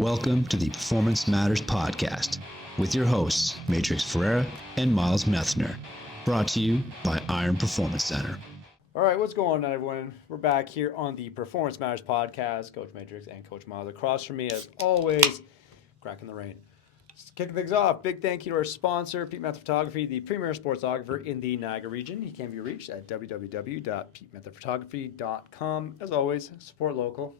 Welcome to the Performance Matters Podcast with your hosts, Matrix Ferreira and Miles Methner, brought to you by Iron Performance Center. All right, what's going on, everyone? We're back here on the Performance Matters Podcast. Coach Matrix and Coach Miles across from me, as always, cracking the rain. Just kicking things off, big thank you to our sponsor, Pete Method Photography, the premier sportsographer in the Niagara region. He can be reached at www.petemethodphotography.com. As always, support local.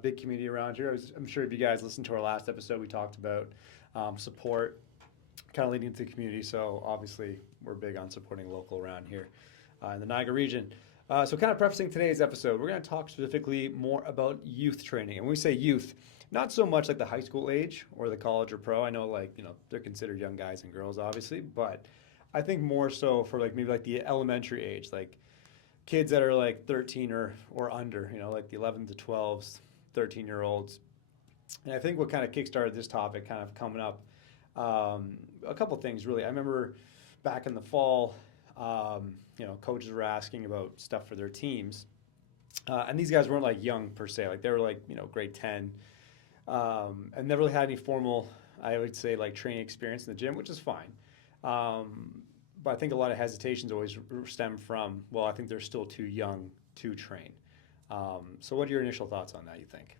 Big community around here. I'm sure if you guys listened to our last episode, we talked about support, kind of leading into the community. So obviously, we're big on supporting local around here in the Niagara region. So kind of prefacing today's episode, we're going to talk specifically more about youth training. And when we say youth, not so much like the high school age or the college or pro. I know, they're considered young guys and girls, obviously, but I think more so for maybe the elementary age, like kids that are 13 or under, like the 11 to 12s, 13-year-olds. And I think what kind of kickstarted this topic kind of coming up, a couple things really. I remember back in the fall, coaches were asking about stuff for their teams. And these guys weren't young per se, they were grade 10. And never really had any formal, I would say, training experience in the gym, which is fine. But I think a lot of hesitations always stem from, well, I think they're still too young to train. So what are your initial thoughts on that, you think?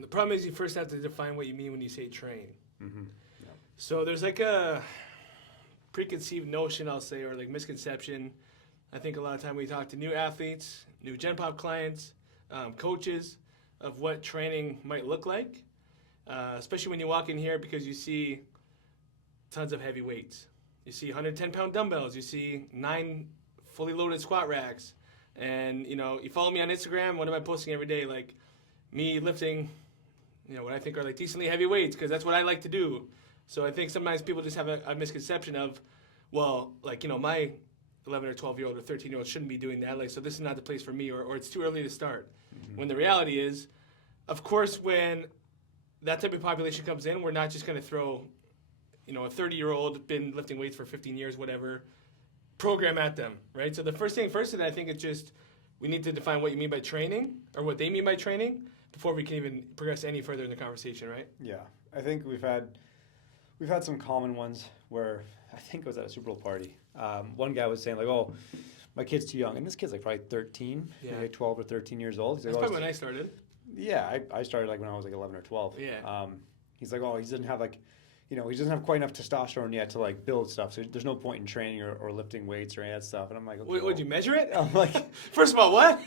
The problem is you first have to define what you mean when you say train. Mm-hmm. Yeah. So there's a preconceived notion, I'll say, or misconception. I think a lot of time we talk to new athletes, new Gen Pop clients, coaches, of what training might look like, especially when you walk in here because you see tons of heavy weights. You see 110-pound dumbbells. You see 9 fully loaded squat racks. And, you follow me on Instagram. What am I posting every day? Me lifting, what I think are decently heavy weights because that's what I like to do. So I think sometimes people just have a misconception of, well, my 11 or 12-year-old or 13-year-old shouldn't be doing that. So this is not the place for me or it's too early to start. Mm-hmm. When the reality is, of course, when that type of population comes in, we're not just going to throw, a 30-year-old been lifting weights for 15 years, whatever, program at them, right? So the first thing first, and I think it's just we need to define what you mean by training or what they mean by training before we can even progress any further in the conversation, right? Yeah, I think we've had some common ones where I think it was at a Super Bowl party. One guy was saying oh, my kid's too young, and this kid's probably 13, maybe 12 or 13 years old. That's probably when I started. Yeah, I started when I was 11 or 12. Yeah. He's he doesn't have he doesn't have quite enough testosterone yet to build stuff. So there's no point in training or lifting weights or any of that stuff. And I'm okay, would you measure it? I'm first of all, what?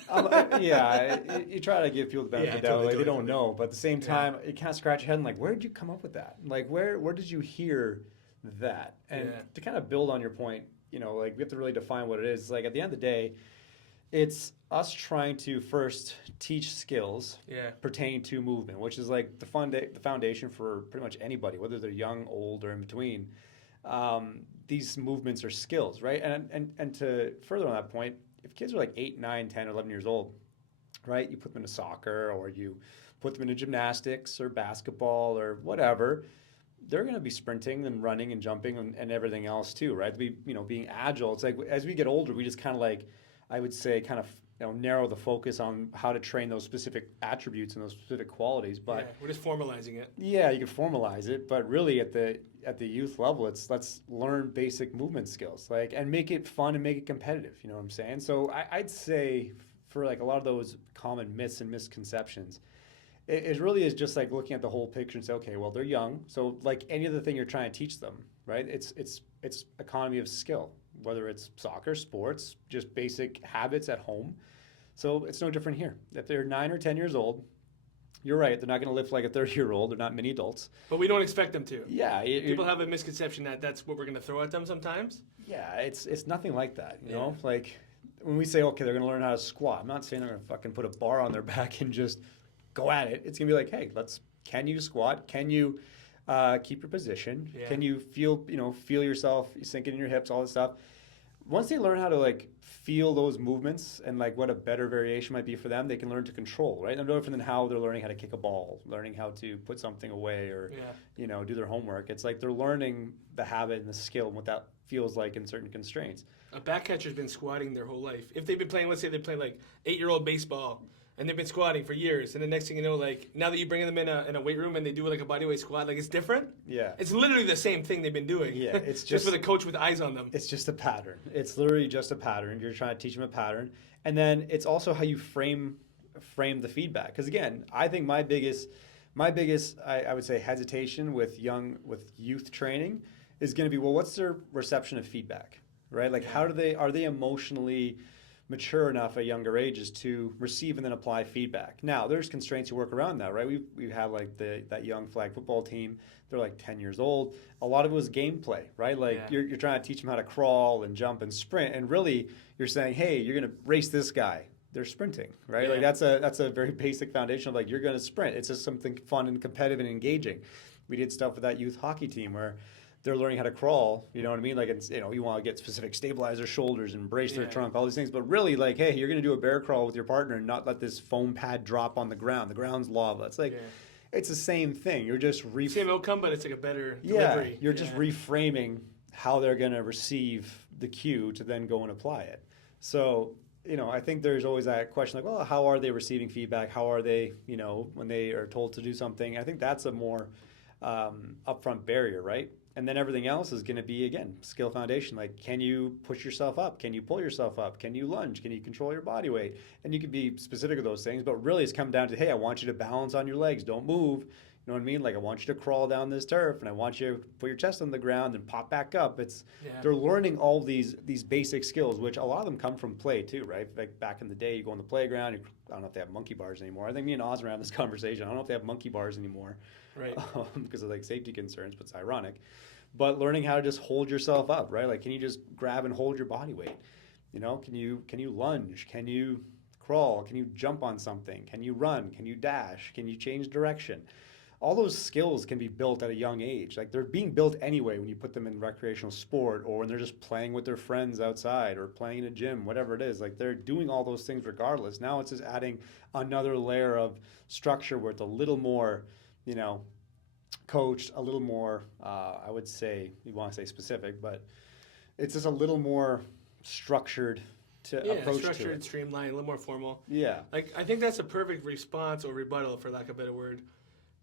You try to give people the benefit of the doubt. They don't know, but at the same time, you kind of scratch your head and where did you come up with that? Where did you hear that? And to kind of build on your point, we have to really define what it is. At the end of the day, it's us trying to first teach skills pertaining to movement, which is the foundation for pretty much anybody, whether they're young, old, or in between. These movements are skills, right? And to further on that point, if kids are 8, 9, 10, 11 years old, right, you put them into soccer or you put them into gymnastics or basketball or whatever, they're going to be sprinting and running and jumping and everything else too, right? Being agile. It's as we get older, we just kind of I would say kind of narrow the focus on how to train those specific attributes and those specific qualities. But we're just formalizing it. Yeah, you can formalize it, but really at the youth level, it's let's learn basic movement skills, and make it fun and make it competitive. You know what I'm saying? So I'd say for a lot of those common myths and misconceptions, it really is just looking at the whole picture and say, okay, well, they're young, so any other thing you're trying to teach them, right? It's economy of skill. Whether it's soccer, sports, just basic habits at home. So it's no different here. If they're 9 or 10 years old, you're right, they're not going to lift like a 30-year-old. They're not mini adults. But we don't expect them to. Yeah. People have a misconception that that's what we're going to throw at them sometimes. Yeah, it's nothing like that, you know? When we say, okay, they're going to learn how to squat, I'm not saying they're going to fucking put a bar on their back and just go at it. It's going to be hey, can you squat? Can you keep your position? Yeah. Can you feel yourself sinking in your hips, all this stuff? Once they learn how to feel those movements and what a better variation might be for them, they can learn to control, right? No different than how they're learning how to kick a ball, learning how to put something away or do their homework. It's they're learning the habit and the skill and what that feels like in certain constraints. A back catcher's been squatting their whole life. If they've been playing, let's say they play 8-year-old baseball, and they've been squatting for years, and the next thing you know, like now that you bring them in a weight room and they do like a bodyweight squat, like it's different. Yeah. It's literally the same thing they've been doing. Yeah, it's just with a coach with eyes on them. It's just a pattern. It's literally just a pattern. You're trying to teach them a pattern, and then it's also how you frame the feedback. Because again, I think my biggest I would say hesitation with youth training is going to be, well, what's their reception of feedback, right? Like are they emotionally mature enough at younger ages to receive and then apply feedback? Now, there's constraints you work around that, right? We have like that young flag football team. They're like 10 years old. A lot of it was gameplay, right? Like you're trying to teach them how to crawl and jump and sprint, and really you're saying, hey, you're going to race this guy. They're sprinting, right? Like that's a very basic foundation of like, you're going to sprint. It's just something fun and competitive and engaging. We did stuff with that youth hockey team where they're learning how to crawl, you know what I mean? Like, it's, you want to get specific, stabilize their shoulders and brace their trunk, all these things. But really, like, hey, you're going to do a bear crawl with your partner and not let this foam pad drop on the ground. The ground's lava. It's like, it's the same thing. You're just same outcome, but it's like a better delivery. You're just reframing how they're going to receive the cue to then go and apply it. So, I think there's always that question like, well, how are they receiving feedback? How are they, when they are told to do something? I think that's a more upfront barrier, right? And then everything else is going to be, again, skill foundation. Like, can you push yourself up? Can you pull yourself up? Can you lunge? Can you control your body weight? And you can be specific of those things, but really it's come down to, hey, I want you to balance on your legs. Don't move. You know what I mean? Like, I want you to crawl down this turf, and I want you to put your chest on the ground and pop back up. They're learning all these basic skills, which a lot of them come from play too, right? Like back in the day, you go on the playground. I don't know if they have monkey bars anymore. I think me and Oz were having this conversation. I don't know if they have monkey bars anymore, right? Because of like safety concerns, but it's ironic. But learning how to just hold yourself up, right? Like, can you just grab and hold your body weight? Can you lunge? Can you crawl? Can you jump on something? Can you run? Can you dash? Can you change direction? All those skills can be built at a young age. Like, they're being built anyway when you put them in recreational sport or when they're just playing with their friends outside or playing in a gym, whatever it is. Like, they're doing all those things regardless. Now it's just adding another layer of structure where it's a little more, coached, a little more, I would say, you want to say specific, but it's just a little more structured approach to it. Structured, streamlined, a little more formal. Yeah. Like, I think that's a perfect response or rebuttal, for lack of a better word,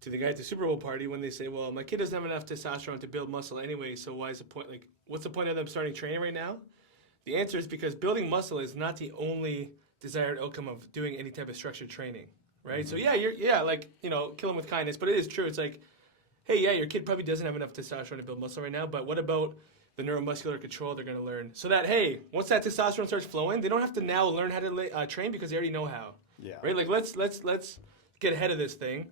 to the guy at the Super Bowl party when they say, well, my kid doesn't have enough testosterone to build muscle anyway, so why is the point, like, what's the point of them starting training right now? The answer is because building muscle is not the only desired outcome of doing any type of structured training, right? Mm-hmm. So kill them with kindness, but it is true. It's like, hey, your kid probably doesn't have enough testosterone to build muscle right now, but what about the neuromuscular control they're going to learn? So that, hey, once that testosterone starts flowing, they don't have to now learn how to train because they already know how. Yeah. Right? Like, let's get ahead of this thing.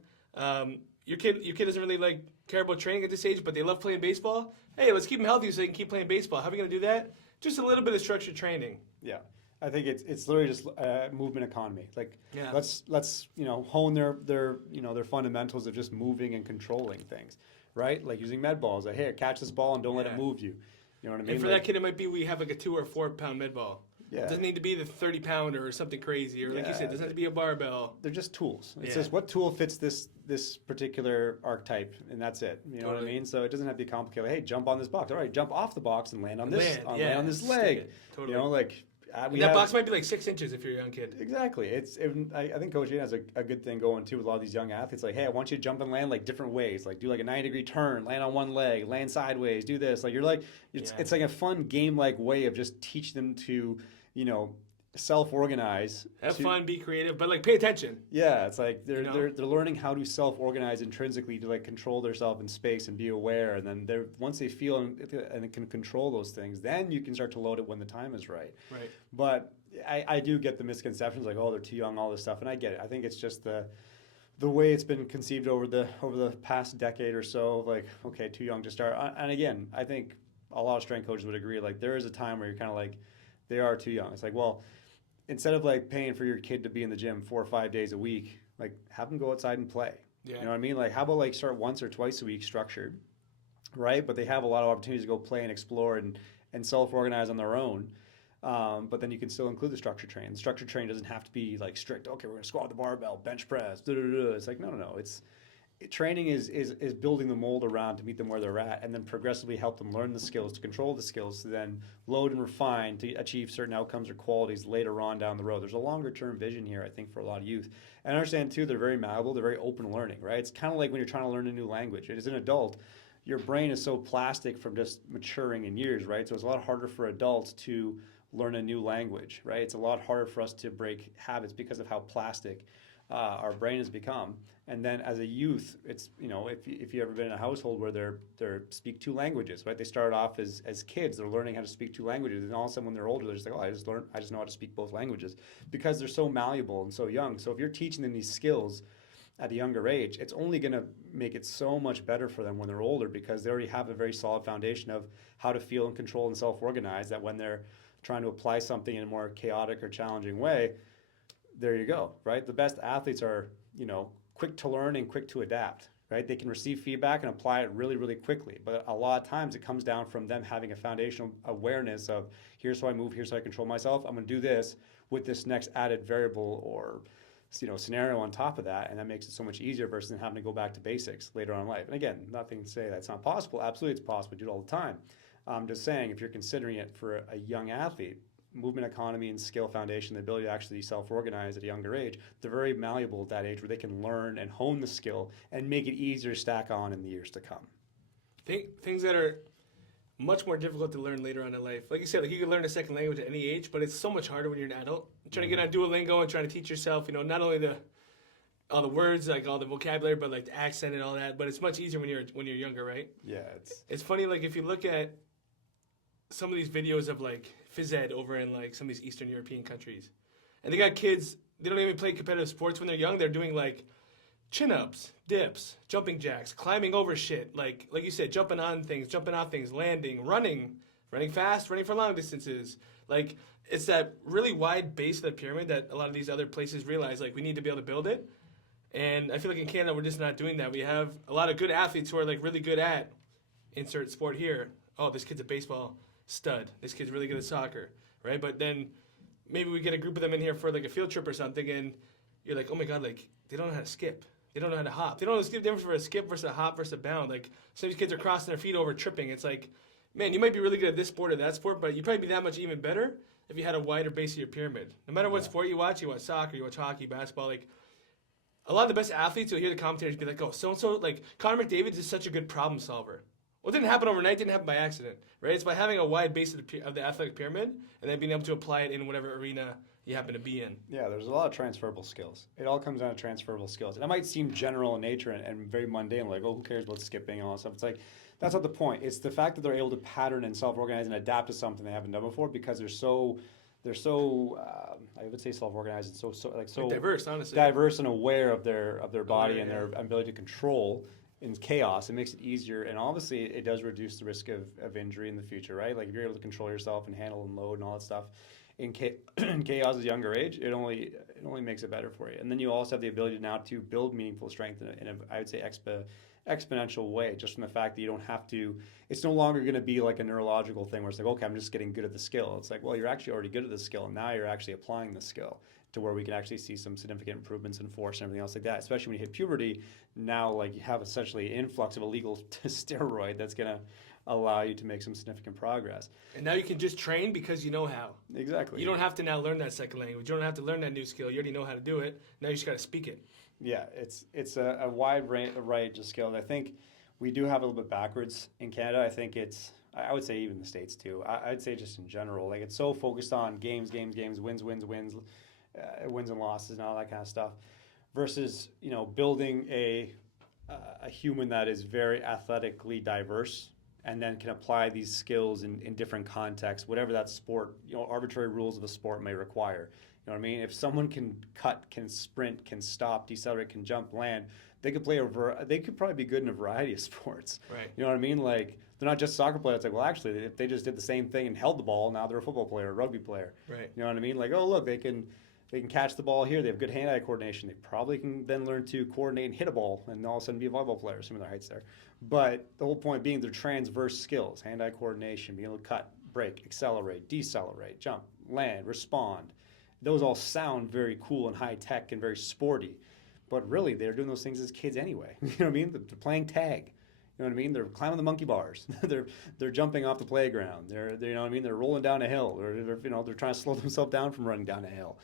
Your kid doesn't really care about training at this age, but they love playing baseball. Hey, let's keep them healthy so they can keep playing baseball. How are we going to do that? Just a little bit of structured training. Yeah. I think it's literally just movement economy. Like, let's hone their fundamentals of just moving and controlling things, right? Like using med balls. Like, hey, catch this ball and don't let it move you. You know what I mean? And for that kid, it might be we have like a 2 or 4 pound med ball. Yeah. It doesn't need to be the 30 pounder or something crazy, or like you said, it doesn't have to be a barbell. They're just tools. It's just what tool fits this particular archetype, and that's it. You know what I mean? So it doesn't have to be complicated. Like, hey, jump on this box. All right, jump off the box and land on this leg. Totally. That box might be like 6 inches if you're a young kid. Exactly. I think Coach Ian has a good thing going too with a lot of these young athletes. Like, hey, I want you to jump and land like different ways. Like, do like a 90-degree turn, land on one leg, land sideways, do this. Like, it's like a fun game-like way of just teach them to, self-organize. Have fun, be creative, but pay attention. Yeah, it's like they're learning how to self-organize intrinsically to control themselves in space and be aware. And then once they feel and can control those things, then you can start to load it when the time is right. Right. But I do get the misconceptions like, oh, they're too young, all this stuff, and I get it. I think it's just the way it's been conceived over the past decade or so. Like, okay, too young to start. And again, I think a lot of strength coaches would agree. Like, there is a time where you're kind of like, they are too young. It's like, well, instead of paying for your kid to be in the gym 4 or 5 days a week, have them go outside and play. Yeah. You know what I mean? How about start once or twice a week structured, right? But they have a lot of opportunities to go play and explore and self-organize on their own. But then you can still include the structured training. The structured training doesn't have to be strict. Okay, we're going to squat with the barbell, bench press. It's like, no. training is building the mold around to meet them where they're at, and then progressively help them learn the skills, to control the skills, to then load and refine to achieve certain outcomes or qualities later on down the road. There's a longer term vision here, I think, for a lot of youth. And I understand too, they're very malleable, they're very open to learning, right? It's kind of like when you're trying to learn a new language. As an adult, your brain is so plastic from just maturing in years, right? So it's a lot harder for adults to learn a new language, right? It's a lot harder for us to break habits because of how plastic our brain has become. And then as a youth, it's, if you've ever been in a household where they're speak two languages, right? They started off as kids, they're learning how to speak two languages, and all of a sudden when they're older, they're just like, oh, I just know how to speak both languages, because they're so malleable and so young. So if you're teaching them these skills at a younger age, it's only going to make it so much better for them when they're older, because they already have a very solid foundation of how to feel and control and self-organize, that when they're trying to apply something in a more chaotic or challenging way, there you go, right? The best athletes are, quick to learn and quick to adapt, right? They can receive feedback and apply it really, really quickly. But a lot of times it comes down from them having a foundational awareness of, here's how I move, here's how I control myself. I'm going to do this with this next added variable or scenario on top of that, and that makes it so much easier versus having to go back to basics later on in life. And again, nothing to say that's not possible. Absolutely, it's possible. We do it all the time. I'm just saying, if you're considering it for a young athlete, movement economy and skill foundation, the ability to actually self-organize at a younger age, they're very malleable at that age where they can learn and hone the skill and make it easier to stack on in the years to come. Things that are much more difficult to learn later on in life. Like you said, you can learn a second language at any age, but it's so much harder when you're an adult. Trying to get on Duolingo and trying to teach yourself, not only all the words, like all the vocabulary, but like the accent and all that. But it's much easier when you're younger, right? Yeah, it's funny. Like if you look at some of these videos of like phys ed over in like some of these Eastern European countries, and they got kids, they don't even play competitive sports when they're young. They're doing like chin-ups, dips, jumping jacks, climbing over shit, like you said, jumping on things, jumping off things, landing, running fast, running for long distances. Like it's that really wide base of the pyramid that a lot of these other places realize, like, we need to be able to build it. And I feel like in Canada we're just not doing that. We have a lot of good athletes who are like really good at insert sport here. Oh, this kid's a baseball stud. This kid's really good at soccer, right? But then maybe we get a group of them in here for like a field trip or something, and you're like, oh my God, like they don't know how to skip. They don't know how to hop. They don't know the difference for a skip versus a hop versus a bound. Like some of these kids are crossing their feet over tripping. It's like, man, you might be really good at this sport or that sport, but you'd probably be that much even better if you had a wider base of your pyramid. No matter what sport you watch soccer, you watch hockey, basketball, like a lot of the best athletes, you'll hear the commentators be like, oh, so-and-so, like Connor McDavid is such a good problem solver. Well, it didn't happen overnight, it didn't happen by accident, right? It's by having a wide base of the athletic pyramid and then being able to apply it in whatever arena you happen to be in. Yeah, there's a lot of transferable skills. It all comes down to transferable skills. And that might seem general in nature and very mundane, like, oh, who cares about skipping and all that stuff. It's like, that's not the point. It's the fact that they're able to pattern and self-organize and adapt to something they haven't done before, because they're so I would say self-organized and so diverse, honestly. Diverse and aware of their body and their ability to control in chaos. It makes it easier, and obviously it does reduce the risk of injury in the future, right? Like if you're able to control yourself and handle and load and all that stuff in chaos at a younger age, it only makes it better for you. And then you also have the ability now to build meaningful strength in a I would say exponential way, just from the fact that you don't have to, it's no longer going to be like a neurological thing where it's like, okay, I'm just getting good at the skill. It's like, well, you're actually already good at the skill, and now you're actually applying the skill to where we can actually see some significant improvements in force and everything else like that. Especially when you hit puberty, now like you have essentially an influx of illegal steroid that's going to allow you to make some significant progress. And now you can just train because you know how. Exactly. You don't have to now learn that second language. You don't have to learn that new skill. You already know how to do it. Now you just got to speak it. Yeah, it's a wide range of skills. I think we do have a little bit backwards in Canada. I think I would say even the States too. I'd say just in general, like it's so focused on games, wins and losses and all that kind of stuff, versus building a human that is very athletically diverse and then can apply these skills in different contexts, whatever that sport, arbitrary rules of the sport may require. You know what I mean? If someone can cut, can sprint, can stop, decelerate, can jump, land, they could they could probably be good in a variety of sports. Right. You know what I mean? Like they're not just soccer players. It's like, well, actually, if they just did the same thing and held the ball, now they're a football player, a rugby player. Right. You know what I mean? Like, oh, look, they can catch the ball here. They have good hand-eye coordination. They probably can then learn to coordinate and hit a ball and all of a sudden be a volleyball player, assuming their height's there. But the whole point being they're transverse skills, hand-eye coordination, being able to cut, break, accelerate, decelerate, jump, land, respond. Those all sound very cool and high-tech and very sporty. but really they're doing those things as kids anyway. You know what I mean? They're playing tag. You know what I mean? They're climbing the monkey bars. they're jumping off the playground. They're you know what I mean? They're rolling down a hill. They're trying to slow themselves down from running down a hill.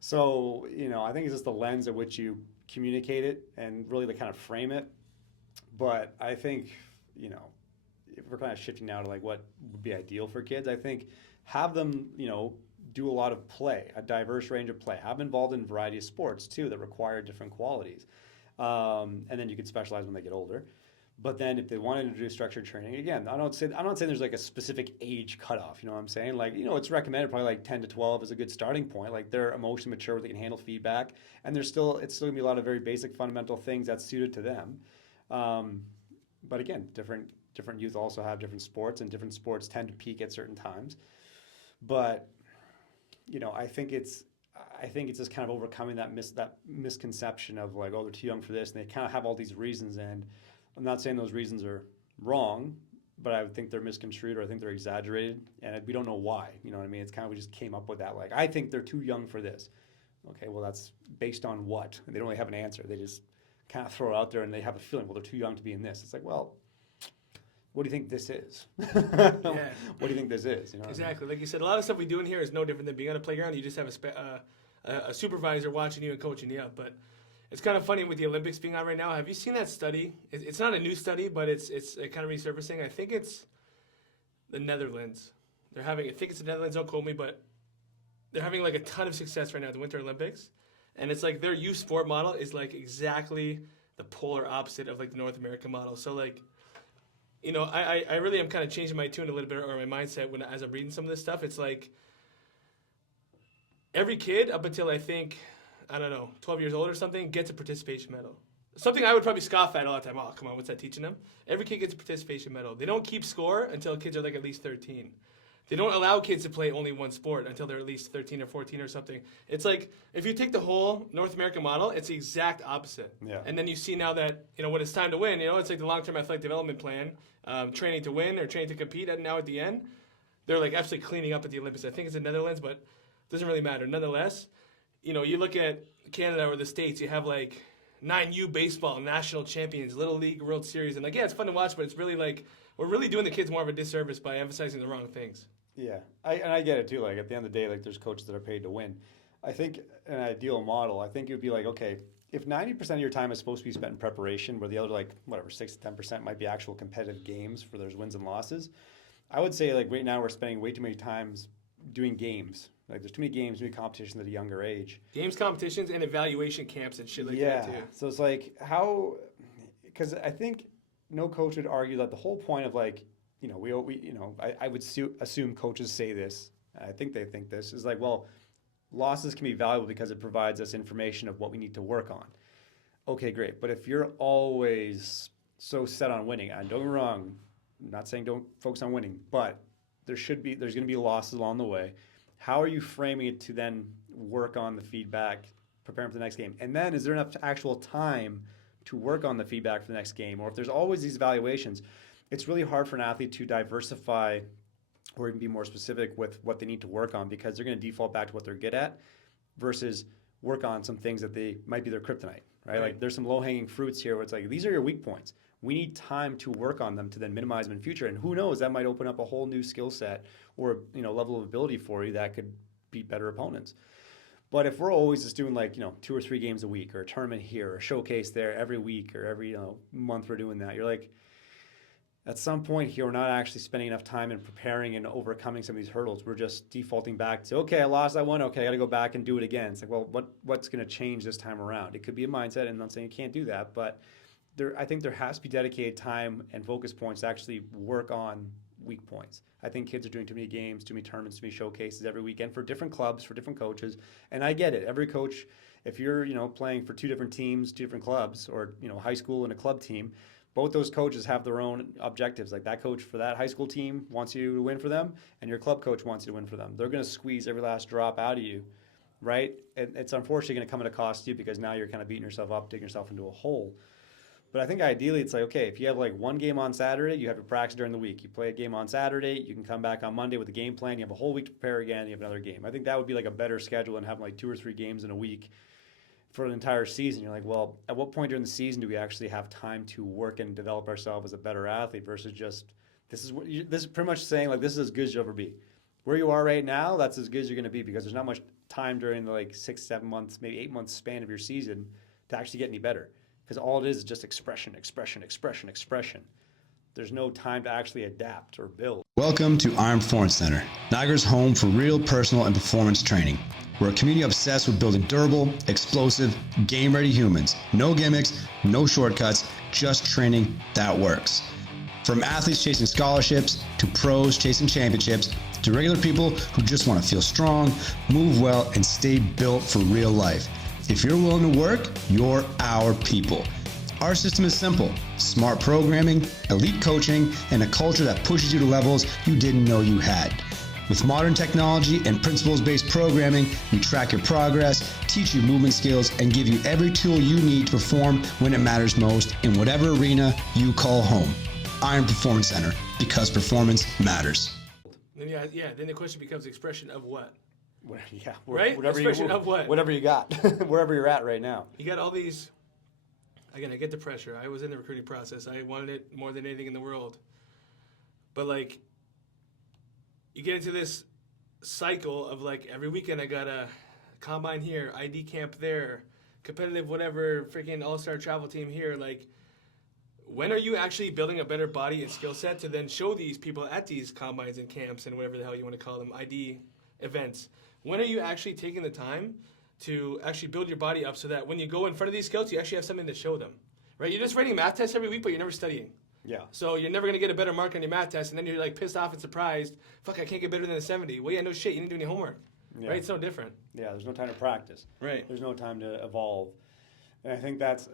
So, I think it's just the lens at which you communicate it and really to kind of frame it. But I think, if we're kind of shifting now to like what would be ideal for kids, I think have them, do a lot of play, a diverse range of play. Have them involved in a variety of sports too that require different qualities. And then you can specialize when they get older. But then if they wanted to do structured training, again, I'm not saying there's like a specific age cutoff, you know what I'm saying? Like, it's recommended probably like 10 to 12 is a good starting point. Like they're emotionally mature, where they can handle feedback, and it's still gonna be a lot of very basic fundamental things that's suited to them. But again, different youth also have different sports, and different sports tend to peak at certain times. But, I think it's just kind of overcoming that misconception of like, oh, they're too young for this, and they kind of have all these reasons. And I'm not saying those reasons are wrong, but I would think they're misconstrued, or I think they're exaggerated, and we don't know why. You know what I mean? It's kind of, we just came up with that. Like, I think they're too young for this. Okay, well, that's based on what? And they don't really have an answer. They just kind of throw it out there, and they have a feeling, well, they're too young to be in this. It's like, well, what do you think this is? Yeah. What do you think this is? Exactly. Like you said, a lot of stuff we do in here is no different than being on a playground. You just have a supervisor watching you and coaching you up. But it's kind of funny with the Olympics being on right now. Have you seen that study? It's not a new study, but it's kind of resurfacing. I think it's the Netherlands. I think it's the Netherlands, don't quote me, but they're having like a ton of success right now at the Winter Olympics. And it's like their youth sport model is like exactly the polar opposite of like the North American model. So like, I really am kind of changing my tune a little bit, or my mindset as I'm reading some of this stuff. It's like every kid up until I think, 12 years old or something, gets a participation medal. Something I would probably scoff at all the time. Oh, come on, what's that teaching them? Every kid gets a participation medal. They don't keep score until kids are like at least 13. They don't allow kids to play only one sport until they're at least 13 or 14 or something. It's like, if you take the whole North American model, it's the exact opposite. Yeah. And then you see now that, when it's time to win, it's like the long-term athletic development plan, training to win or training to compete. And now at the end, they're like absolutely cleaning up at the Olympics. I think it's in the Netherlands, but it doesn't really matter. Nonetheless, you look at Canada or the States, you have like 9U baseball national champions, Little League World Series. And like, yeah, it's fun to watch, but it's really like, we're really doing the kids more of a disservice by emphasizing the wrong things. Yeah, I get it too. Like at the end of the day, like there's coaches that are paid to win. I think an ideal model, I think it would be like, okay, if 90% of your time is supposed to be spent in preparation, where the other 6 to 10% might be actual competitive games for those wins and losses, I would say like right now we're spending way too many times doing games. Like there's too many games, too many competitions at a younger age. Games, competitions, and evaluation camps and shit like that too. So it's like because I think no coach would argue that the whole point of like, I would assume coaches say this, and I think they think this, is like, well, losses can be valuable because it provides us information of what we need to work on. Okay, great. But if you're always so set on winning, and don't get me wrong, I'm not saying don't focus on winning, but there's going to be losses along the way. How are you framing it to then work on the feedback, preparing for the next game? And then is there enough actual time to work on the feedback for the next game? Or if there's always these evaluations, it's really hard for an athlete to diversify or even be more specific with what they need to work on, because they're going to default back to what they're good at versus work on some things that they might be their kryptonite, right? Like there's some low-hanging fruits here where it's like, these are your weak points. We need time to work on them to then minimize them in future. And who knows, that might open up a whole new skill set or level of ability for you that could beat better opponents. But if we're always just doing 2 or 3 games a week, or a tournament here, or a showcase there every week, or every month we're doing that, you're like, at some point here, we're not actually spending enough time in preparing and overcoming some of these hurdles. We're just defaulting back to, okay, I lost, I won, okay, I got to go back and do it again. It's like, well, what's going to change this time around? It could be a mindset, and I'm not saying you can't do that, but I think there has to be dedicated time and focus points to actually work on weak points. I think kids are doing too many games, too many tournaments, too many showcases every weekend for different clubs, for different coaches. And I get it. Every coach, if you're playing for 2 different teams, 2 different clubs, or high school and a club team, both those coaches have their own objectives. Like that coach for that high school team wants you to win for them, and your club coach wants you to win for them. They're going to squeeze every last drop out of you, right? And it's unfortunately going to come at a cost to you, because now you're kind of beating yourself up, digging yourself into a hole. But I think ideally it's like, okay, if you have like one game on Saturday, you have your practice during the week. You play a game on Saturday, you can come back on Monday with a game plan. You have a whole week to prepare again, you have another game. I think that would be like a better schedule than having like 2 or 3 games in a week. for an entire season. You're like, well, at what point during the season do we actually have time to work and develop ourselves as a better athlete versus just this is pretty much saying like this is as good as you'll ever be. Where you are right now, that's as good as you're going to be because there's not much time during the like 6, 7 months, maybe 8 months span of your season to actually get any better. Because all it is just expression. There's no time to actually adapt or build. Welcome to Iron Performance Center, Niagara's home for real personal and performance training. We're a community obsessed with building durable, explosive, game-ready humans. No gimmicks, no shortcuts, just training that works. From athletes chasing scholarships, to pros chasing championships, to regular people who just want to feel strong, move well, and stay built for real life. If you're willing to work, you're our people. Our system is simple: smart programming, elite coaching, and a culture that pushes you to levels you didn't know you had. With modern technology and principles-based programming, we track your progress, teach you movement skills, and give you every tool you need to perform when it matters most in whatever arena you call home. Iron Performance Center, because performance matters. Then the question becomes expression of what? Right? Expression of what? Whatever you got, wherever you're at right now. You got all these. Again, I get the pressure. I was in the recruiting process. I wanted it more than anything in the world. But, like, you get into this cycle of, like, every weekend I got a combine here, ID camp there, competitive whatever, freaking all-star travel team here. Like, when are you actually building a better body and skill set to then show these people at these combines and camps and whatever the hell you want to call them, ID events? When are you actually taking the time to actually build your body up so that when you go in front of these scouts, you actually have something to show them, right? You're just writing math tests every week, but you're never studying. Yeah. So you're never going to get a better mark on your math test, and then you're like pissed off and surprised. Fuck, I can't get better than a 70. Well, yeah, no shit. You didn't do any homework, right? It's no different. Yeah, there's no time to practice. Right. There's no time to evolve. And I think that's,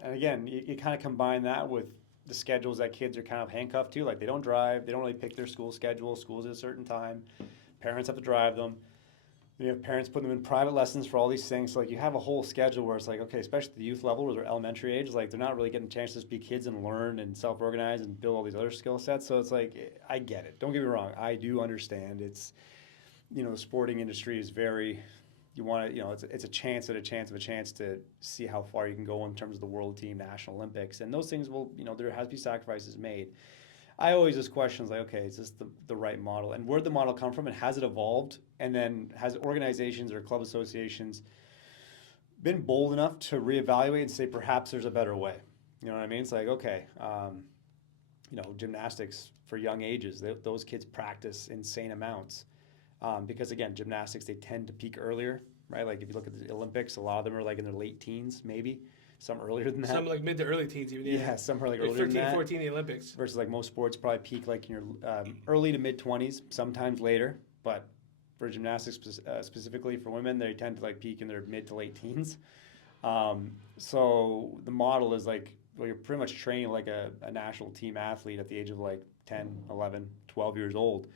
and again, you kind of combine that with the schedules that kids are kind of handcuffed to. Like they don't drive. They don't really pick their school schedule. School's at a certain time. Parents have to drive them. You have parents putting them in private lessons for all these things. So like you have a whole schedule where it's like, okay, especially at the youth level where they're elementary age, like they're not really getting a chance to just be kids and learn and self-organize and build all these other skill sets. So it's like, I get it. Don't get me wrong. I do understand. It's, the sporting industry is very, you want to, it's a chance to see how far you can go in terms of the world team, National Olympics. And those things will, there has to be sacrifices made. I always just question, like, okay, is this the right model? And where'd the model come from? And has it evolved? And then has organizations or club associations been bold enough to reevaluate and say, perhaps there's a better way? You know what I mean? It's like, okay, gymnastics for young ages, those kids practice insane amounts. Because, again, gymnastics, they tend to peak earlier, right? Like, if you look at the Olympics, a lot of them are, like, in their late teens, maybe. Some earlier than that. Some like mid to early teens even. Yeah, some are like earlier 13, than that. 14 in the Olympics. Versus like most sports probably peak like in your early to mid 20s, sometimes later. But for gymnastics specifically for women, they tend to like peak in their mid to late teens. So the model is like, well, you're pretty much training like a national team athlete at the age of like 10, 11, 12 years old.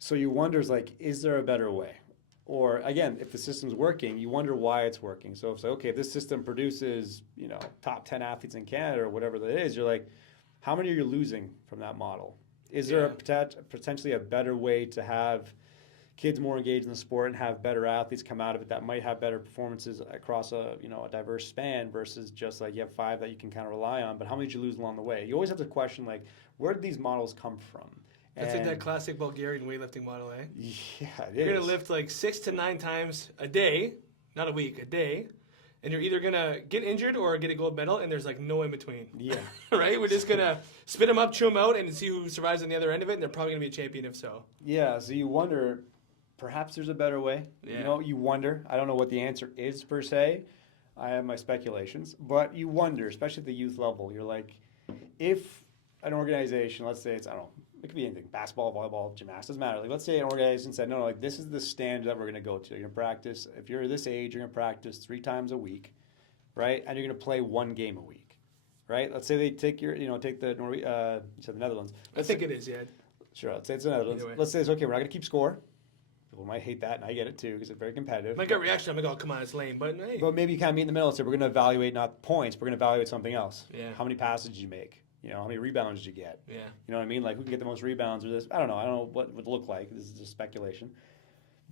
So you wonder, is there a better way? Or again, if the system's working, you wonder why it's working. So it's like, okay, if this system produces, top 10 athletes in Canada or whatever that is, you're like, how many are you losing from that model? Is there potentially a better way to have kids more engaged in the sport and have better athletes come out of it that might have better performances across a diverse span versus just like you have 5 that you can kind of rely on, but how many did you lose along the way? You always have to question, like, where did these models come from? That's like that classic Bulgarian weightlifting model, eh? Yeah, You're going to lift like 6 to 9 times a day, not a week, a day, and you're either going to get injured or get a gold medal, and there's like no in between. Yeah. Right? We're just going to spit them up, chew them out, and see who survives on the other end of it, and they're probably going to be a champion if so. Yeah, so you wonder, perhaps there's a better way. Yeah. You wonder. I don't know what the answer is per se. I have my speculations, but you wonder, especially at the youth level. You're like, if an organization, let's say it's, I don't know, it could be anything, basketball, volleyball, gymnastics, doesn't matter. Like, let's say an organization said, no, like, this is the standard that we're going to go to. You're going to practice, if you're this age, you're going to practice 3 times a week, right? And you're going to play 1 game a week, right? Let's say they take take the, you said the Netherlands. I think it is, yeah. Sure, let's say it's the Netherlands. Let's say it's, okay, we're not going to keep score. People might hate that, and I get it too, because it's very competitive. My gut reaction, I'm like, oh, come on, it's lame, but hey. But maybe you kind of meet in the middle and say, we're going to evaluate not points, we're going to evaluate something else. Yeah. How many passes did you make? How many rebounds did you get? Yeah. You know what I mean? Like, who can get the most rebounds or this? I don't know what it would look like. This is just speculation.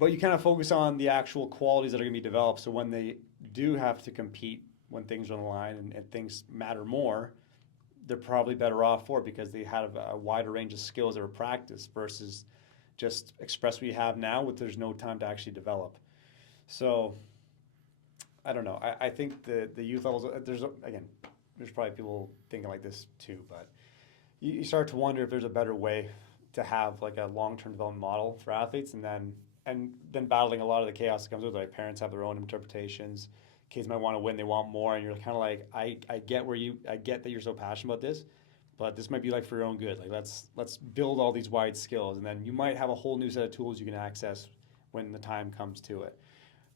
But you kind of focus on the actual qualities that are going to be developed. So when they do have to compete, when things are on the line and things matter more, they're probably better off for it because they have a wider range of skills that are practiced versus just express what you have now with there's no time to actually develop. So I don't know. I think the youth levels, there's probably people thinking like this too, but you start to wonder if there's a better way to have like a long-term development model for athletes, and then battling a lot of the chaos that comes with it. Like parents have their own interpretations. Kids might want to win, they want more, and you're kind of like, I get that you're so passionate about this, but this might be like for your own good. Like let's build all these wide skills, and then you might have a whole new set of tools you can access when the time comes to it,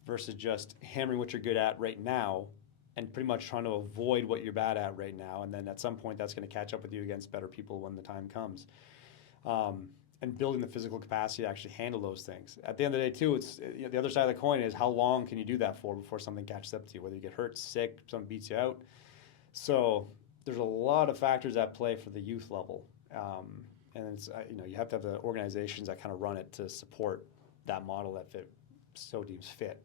versus just hammering what you're good at right now and pretty much trying to avoid what you're bad at right now, and then at some point that's going to catch up with you against better people when the time comes. And building the physical capacity to actually handle those things. At the end of the day, too, it's the other side of the coin is how long can you do that for before something catches up to you, whether you get hurt, sick, something beats you out. So there's a lot of factors at play for the youth level, and it's you have to have the organizations that kind of run it to support that model that so deems fit.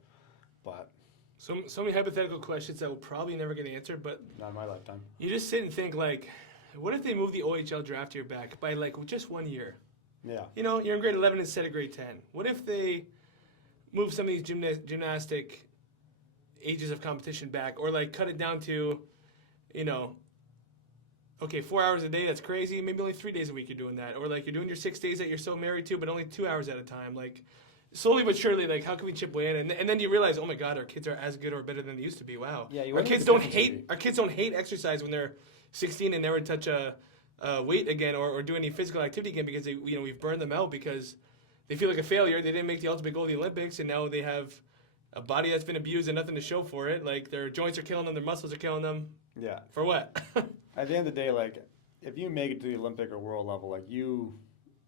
But so many hypothetical questions that will probably never get answered, but not in my lifetime. You just sit and think like, what if they move the OHL draft year back by like just 1 year? Yeah. You're in grade 11 instead of grade 10. What if they move some of these gymnastic ages of competition back, or like cut it down to, okay, 4 hours a day, that's crazy. Maybe only 3 days a week you're doing that. Or like you're doing your 6 days that you're so married to, but only 2 hours at a time. Like slowly but surely, like how can we chip away in? And then you realize, oh my God, our kids are as good or better than they used to be. Wow. Yeah, Our kids don't hate exercise when they're 16 and never touch a weight again or do any physical activity again because we've burned them out because they feel like a failure. They didn't make the ultimate goal of the Olympics, and now they have a body that's been abused and nothing to show for it. Like their joints are killing them, their muscles are killing them. Yeah. For what? At the end of the day, like if you make it to the Olympic or world level, like you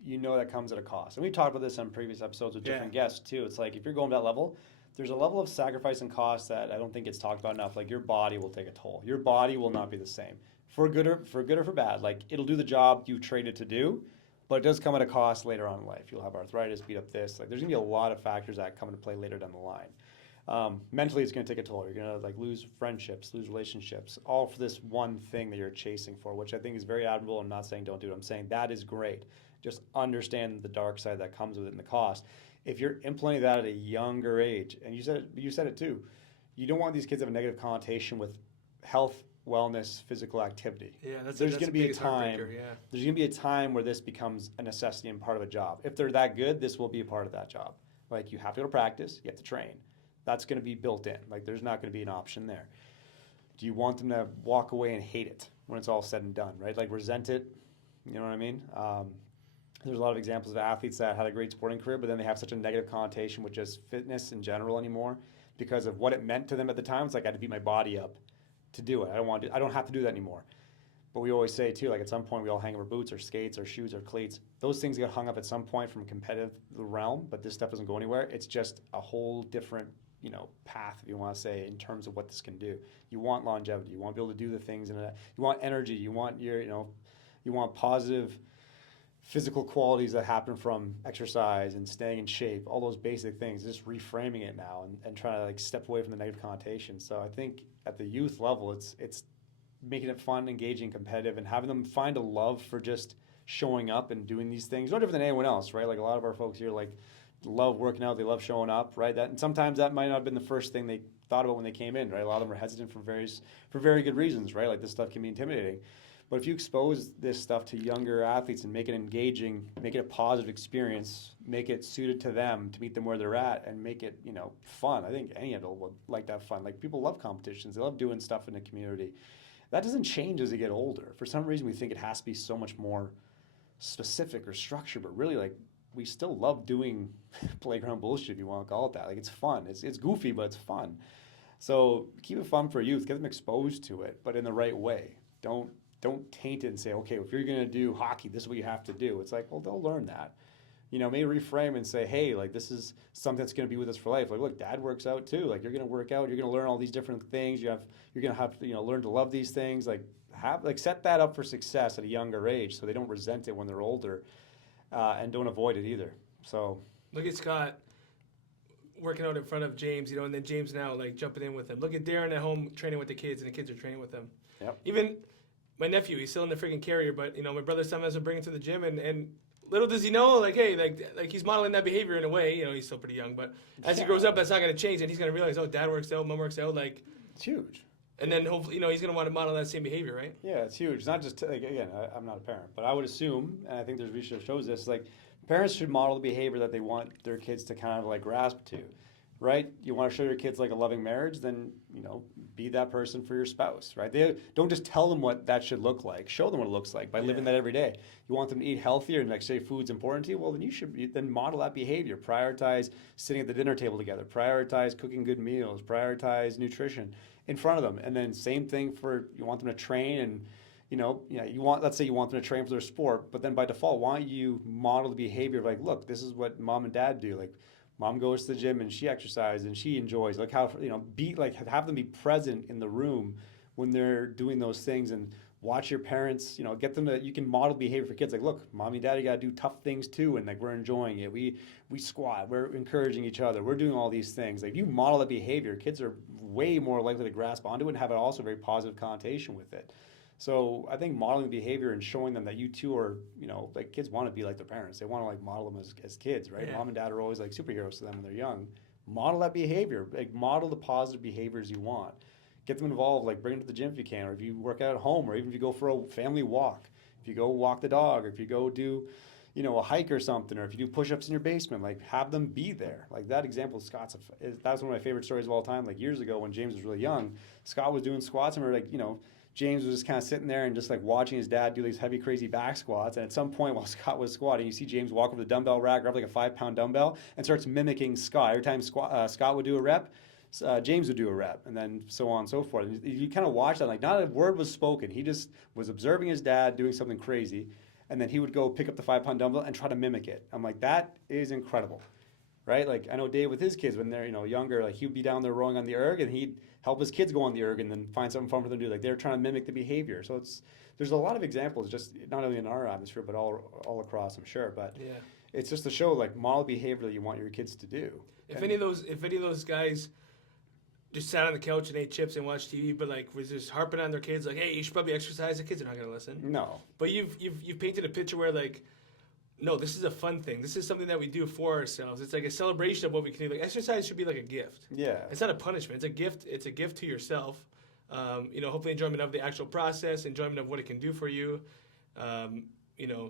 know that comes at a cost. And we talked about this on previous episodes with different guests too. It's like if you're going to that level, there's a level of sacrifice and cost that I don't think gets talked about enough. Like your body will take a toll. Your body will not be the same. For good or for bad. Like it'll do the job you trained to do, but it does come at a cost later on in life. You'll have arthritis, beat up this. Like there's gonna be a lot of factors that come into play later down the line. Mentally, it's gonna take a toll. You're gonna like lose friendships, lose relationships, all for this one thing that you're chasing for, which I think is very admirable. I'm not saying don't do it. I'm saying that is great. Just understand the dark side that comes with it and the cost. If you're implementing that at a younger age, and you said it too, you don't want these kids to have a negative connotation with health, wellness, physical activity. Yeah, there's going to be a time. There's going to be a time where this becomes a necessity and part of a job. If they're that good, this will be a part of that job. Like you have to go to practice, you have to train. That's going to be built in. Like there's not going to be an option there. Do you want them to walk away and hate it when it's all said and done, right? Like resent it. You know what I mean? There's a lot of examples of athletes that had a great sporting career, but then they have such a negative connotation with just fitness in general anymore because of what it meant to them at the time. It's like I had to beat my body up to do it. I don't have to do that anymore. But we always say too, like at some point we all hang our boots or skates or shoes or cleats. Those things get hung up at some point from a competitive realm, but this stuff doesn't go anywhere. It's just a whole different, path, if you want to say, in terms of what this can do. You want longevity. You want to be able to do the things, and you want energy. You want you want positive physical qualities that happen from exercise and staying in shape, all those basic things, just reframing it now and trying to like step away from the negative connotation. So I think at the youth level, it's making it fun, engaging, competitive, and having them find a love for just showing up and doing these things. No different than anyone else, right? Like a lot of our folks here like love working out, they love showing up, right? And sometimes that might not have been the first thing they thought about when they came in, right? A lot of them are hesitant for very good reasons, right? Like this stuff can be intimidating. But if you expose this stuff to younger athletes and make it engaging, make it a positive experience, make it suited to them to meet them where they're at, and make it fun. I think any adult would like to have fun. Like people love competitions, they love doing stuff in the community. That doesn't change as they get older. For some reason, we think it has to be so much more specific or structured, but really, like we still love doing playground bullshit, if you want to call it that. Like it's fun. It's goofy, but it's fun. So keep it fun for youth. Get them exposed to it, but in the right way. Don't taint it and say, okay, if you're going to do hockey, this is what you have to do. It's like, well, they'll learn that. Maybe reframe and say, hey, like this is something that's going to be with us for life. Like, look, dad works out too. Like you're going to work out. You're going to learn all these different things. You're going to have to, learn to love these things. Like set that up for success at a younger age so they don't resent it when they're older and don't avoid it either. So look at Scott. working out in front of James, and then James now like jumping in with him. Look at Darren at home training with the kids, and the kids are training with him. Yep. Even my nephew, he's still in the freaking carrier, but my brother sometimes will bring him to the gym, and little does he know, like, hey, like he's modeling that behavior in a way. He's still pretty young, but as he grows up, that's not going to change, and he's going to realize, oh, dad works out, mom works out, like. It's huge. And then hopefully, he's going to want to model that same behavior, right? Yeah, it's huge. It's not just, like, again, I'm not a parent, but I would assume, and I think there's research that shows this, like, parents should model the behavior that they want their kids to kind of, like, grasp to, right? You want to show your kids, like, a loving marriage, then, be that person for your spouse, right? They don't just tell them what that should look like. Show them what it looks like by living that every day. You want them to eat healthier and, like, say food's important to you, well, then you should then model that behavior. Prioritize sitting at the dinner table together. Prioritize cooking good meals. Prioritize nutrition in front of them. And then same thing for, you want them to train and, let's say you want them to train for their sport, but then by default, why don't you model the behavior of, like, look, this is what mom and dad do. Like, mom goes to the gym and she exercises and she enjoys. Like, how, have them be present in the room when they're doing those things, and watch your parents, get them to, you can model behavior for kids. Like, look, mommy and daddy got to do tough things too, and, like, we're enjoying it. We squat, we're encouraging each other, we're doing all these things. Like, if you model that behavior, kids are way more likely to grasp onto it and have it also a very positive connotation with it. So I think modeling behavior and showing them that you too are, like, kids want to be like their parents. They want to, like, model them as kids, right? Yeah. Mom and dad are always like superheroes to them when they're young. Model that behavior. Like, model the positive behaviors you want. Get them involved, like, bring them to the gym if you can, or if you work out at home, or even if you go for a family walk. If you go walk the dog, or if you go do, a hike or something, or if you do push-ups in your basement, like, have them be there. Like, that example of Scott's, that's one of my favorite stories of all time. Like, years ago when James was really young, Scott was doing squats, and we were like, James was just kind of sitting there and just, like, watching his dad do these heavy, crazy back squats. And at some point while Scott was squatting, you see James walk over the dumbbell rack, grab, like, a 5-pound dumbbell, and starts mimicking Scott. Every time Scott would do a rep, James would do a rep, and then so on and so forth. And you kind of watch that, like, not a word was spoken. He just was observing his dad doing something crazy, and then he would go pick up the 5-pound dumbbell and try to mimic it. I'm like, that is incredible, right? Like, I know Dave with his kids when they're, younger, like, he'd be down there rowing on the erg, and he'd help his kids go on the erg and then find something fun for them to do. Like, they're trying to mimic the behavior. So there's a lot of examples, just not only in our atmosphere, but all across, I'm sure. But Yeah. it's just to show, like, model behavior that you want your kids to do. If any of those guys just sat on the couch and ate chips and watched TV, but, like, was just harping on their kids, like, hey, you should probably exercise, the kids are not going to listen. No. But you've painted a picture where, like, no, this is a fun thing. This is something that we do for ourselves. It's like a celebration of what we can do. Like, exercise should be like a gift. Yeah. It's not a punishment. It's a gift. It's a gift to yourself. Hopefully enjoyment of the actual process, enjoyment of what it can do for you.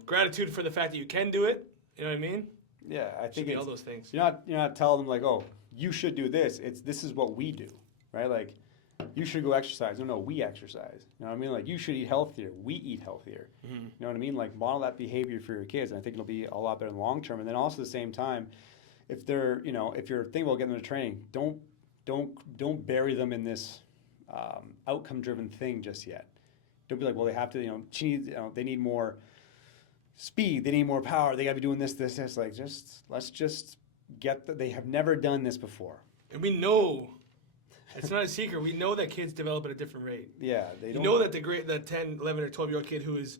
Gratitude for the fact that you can do it. You know what I mean? Yeah, I think it's all those things. You're not telling them, like, oh, you should do this. This is what we do, right? Like, you should go exercise. No, we exercise. You know what I mean? Like, you should eat healthier. We eat healthier. Mm-hmm. You know what I mean? Like, model that behavior for your kids, and I think it'll be a lot better in the long term. And then also at the same time, if they're, if you're thinking about getting them to training, don't bury them in this outcome-driven thing just yet. Don't be like, well, they have to, they need more speed, they need more power, they got to be doing this. Like, let's just they have never done this before. And we know. It's not a secret. We know that kids develop at a different rate. Yeah, they don't. You know that the 10, 11, or 12-year-old kid who is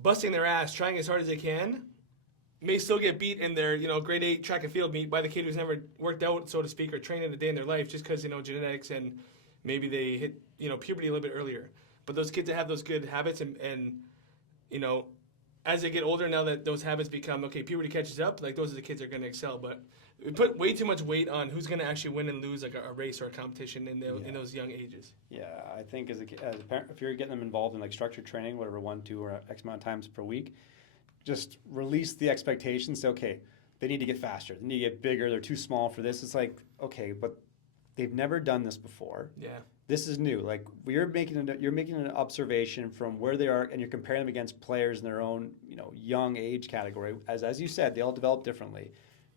busting their ass, trying as hard as they can, may still get beat in their, grade 8 track and field meet by the kid who's never worked out, so to speak, or trained in a day in their life just because, genetics, and maybe they hit, puberty a little bit earlier. But those kids that have those good habits and as they get older, now that those habits become, okay, puberty catches up, like, those are the kids that are going to excel. But we put way too much weight on who's going to actually win and lose, like, a race or a competition in those young ages. Yeah, I think as a parent, if you're getting them involved in, like, structured training, whatever, 1, 2, or X amount of times per week, just release the expectations. Say, okay, they need to get faster. They need to get bigger. They're too small for this. It's like, okay, but they've never done this before. Yeah. This is new. Like, you're making an observation from where they are, and you're comparing them against players in their own, young age category. As you said, they all develop differently,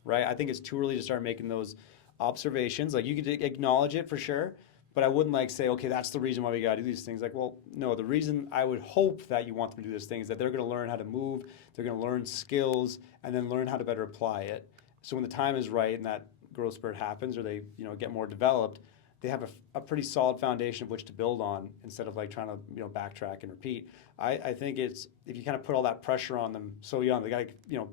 right? I think it's too early to start making those observations. Like, you could acknowledge it for sure, but I wouldn't, say, okay, that's the reason why we got to do these things. Like, well, no, the reason I would hope that you want them to do this thing is that they're going to learn how to move, they're going to learn skills, and then learn how to better apply it. So when the time is right and that growth spurt happens, or they, get more developed, they have a pretty solid foundation of which to build on, instead of, like, trying to, backtrack and repeat. I think it's, if you kind of put all that pressure on them so young, they got to,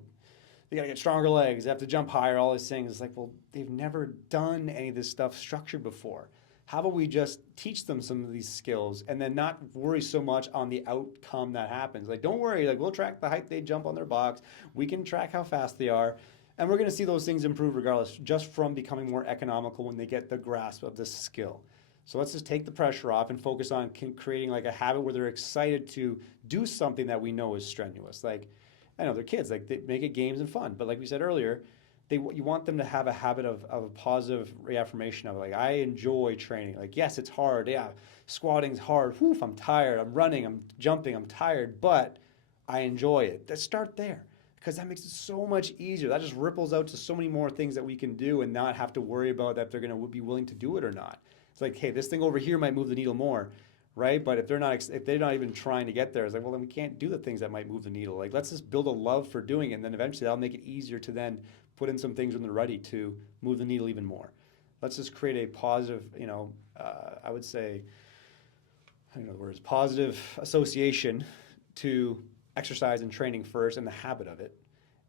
they got to get stronger legs, they have to jump higher, all these things. It's like, well, they've never done any of this stuff structured before. How about we just teach them some of these skills and then not worry so much on the outcome that happens? Like, don't worry, like we'll track the height they jump on their box. We can track how fast they are. And we're going to see those things improve regardless, just from becoming more economical when they get the grasp of this skill. So let's just take the pressure off and focus on creating like a habit where they're excited to do something that we know is strenuous. Like, I know they're kids, like they make it games and fun. But like we said earlier, you want them to have a habit of a positive reaffirmation of like, I enjoy training. Like, yes, it's hard. Yeah, squatting's hard. Whew, I'm tired. I'm running. I'm jumping. I'm tired. But I enjoy it. Let's start there because that makes it so much easier. That just ripples out to so many more things that we can do and not have to worry about that they're going to be willing to do it or not. It's like, hey, this thing over here might move the needle more, right? But if they're not even trying to get there, it's like, well, then we can't do the things that might move the needle. Like, let's just build a love for doing it, and then eventually that'll make it easier to then put in some things when they're ready to move the needle even more. Let's just create a positive, I would say, I don't know the words, positive association to exercise and training first and the habit of it,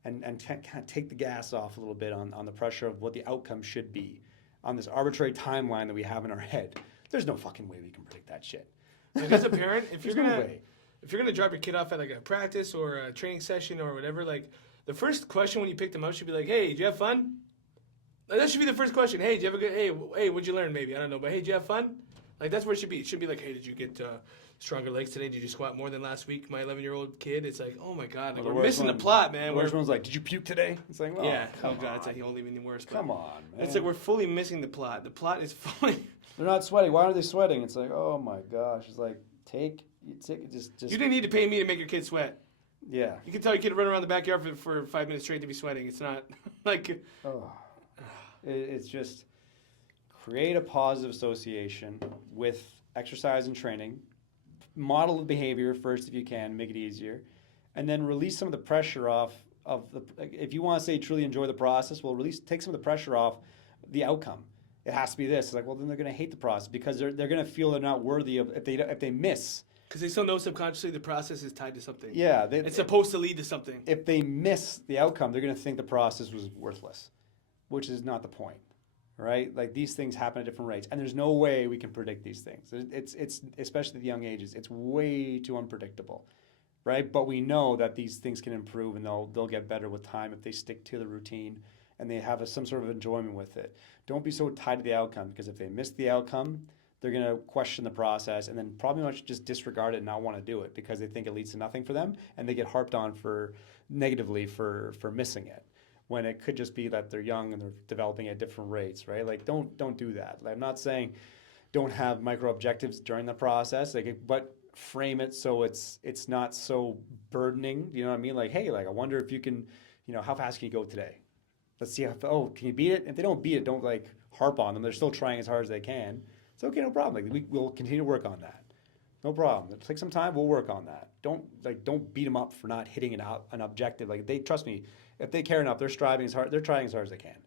and kind of take the gas off a little bit on the pressure of what the outcome should be on this arbitrary timeline that we have in our head. There's no fucking way we can predict that shit. Like as a parent, if you're no gonna way. if you're gonna drop your kid off at like a practice or a training session or whatever, like the first question when you pick them up should be like, "Hey, did you have fun?" Like, that should be the first question. "Hey, did you have a good? Hey, what'd you learn? Maybe I don't know, but hey, did you have fun?" Like that's where it should be. It should be like, "Hey, did you get stronger legs today? Did you squat more than last week?" My 11-year-old kid, it's like, "Oh my god, like, we're missing the plot, man." The worst one's like, "Did you puke today?" It's like, Yeah. come Oh god, on. it's like only even worse. But Come on, man. it's like we're fully missing the plot. The plot is fully. They're not sweating. Why are they sweating? It's like, oh my gosh. It's like, just. You didn't need to pay me to make your kid sweat. Yeah. You can tell your kid to run around the backyard for 5 minutes straight to be sweating. It's not like. Oh. It's just create a positive association with exercise and training. Model the behavior first if you can, make it easier, and then release some of the pressure off of the. If you want to say truly enjoy the process, well, take some of the pressure off the outcome. It has to be this. It's like, well, then they're going to hate the process because they're going to feel they're not worthy of if they miss. Because they still know subconsciously the process is tied to something. Yeah, it's supposed to lead to something. If they miss the outcome, they're going to think the process was worthless, which is not the point, right? Like these things happen at different rates, and there's no way we can predict these things. It's especially at the young ages. It's way too unpredictable, right? But we know that these things can improve, and they'll get better with time if they stick to the routine and they have some sort of enjoyment with it. Don't be so tied to the outcome, because if they miss the outcome, they're going to question the process and then probably much just disregard it and not want to do it because they think it leads to nothing for them, and they get harped on negatively for missing it, when it could just be that they're young and they're developing at different rates, right? Like don't do that. Like, I'm not saying don't have micro objectives during the process, but frame it so it's not so burdening. You know what I mean? Like, hey, like I wonder if you can, how fast can you go today? Let's see can you beat it? If they don't beat it, don't like harp on them. They're still trying as hard as they can. It's okay, no problem. Like we'll continue to work on that. No problem. It'll take some time. We'll work on that. Don't beat them up for not hitting an objective. Like trust me, if they care enough, they're striving as hard. They're trying as hard as they can.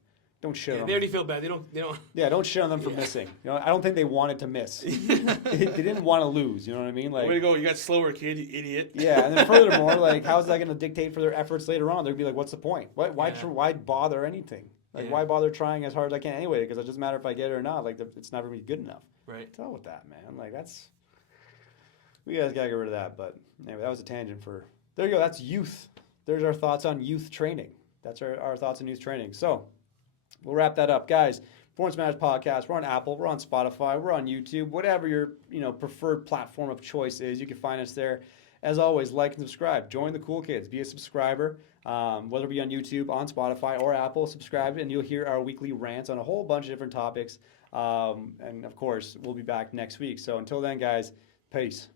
Don't shit on them. They already feel bad. They don't. Yeah, don't shit on them for missing. I don't think they wanted to miss. They didn't want to lose. You know what I mean? Like, way to go! You got slower, kid. You idiot. Yeah, and then furthermore, like, how's that going to dictate for their efforts later on? They'll be like, what's the point? Why bother anything? Like, why bother trying as hard as I can anyway? Because it doesn't matter if I get it or not. Like, it's never going to be good enough. Right. Tell with that, man. Like, we guys got to get rid of that. But anyway, that was a tangent there you go. That's youth. There's our thoughts on youth training. That's our thoughts on youth training. So we'll wrap that up. Guys, Performance Matters Podcast. We're on Apple. We're on Spotify. We're on YouTube. Whatever your preferred platform of choice is, you can find us there. As always, like and subscribe. Join the cool kids. Be a subscriber. Whether it be on YouTube, on Spotify, or Apple, subscribe, and you'll hear our weekly rants on a whole bunch of different topics. And, of course, we'll be back next week. So until then, guys, peace.